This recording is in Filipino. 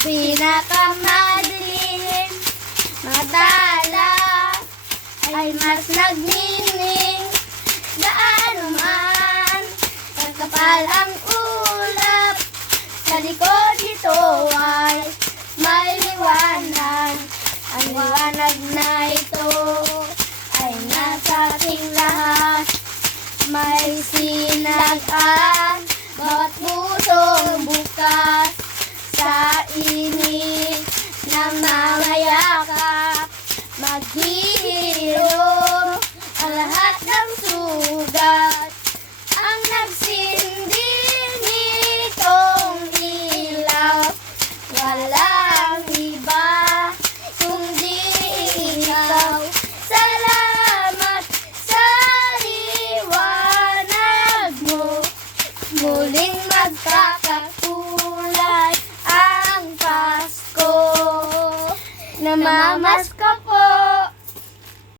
pinakamadilim, matala ay mas nagnining. Gaano man kakapal ang ulap, sa likod nito ay may liwanag. Ang liwanag na ito ay nasa ating lahat. May sinagaan bawat pusong bukas, sa init na mamayakap. Maghihirong ang lahat ng sugat, ang nagsindi nitong ilaw. Walang iba kundi ikaw. Salamat sa liwanag mo, muling magkakakulay ang Pasko. Namamasko po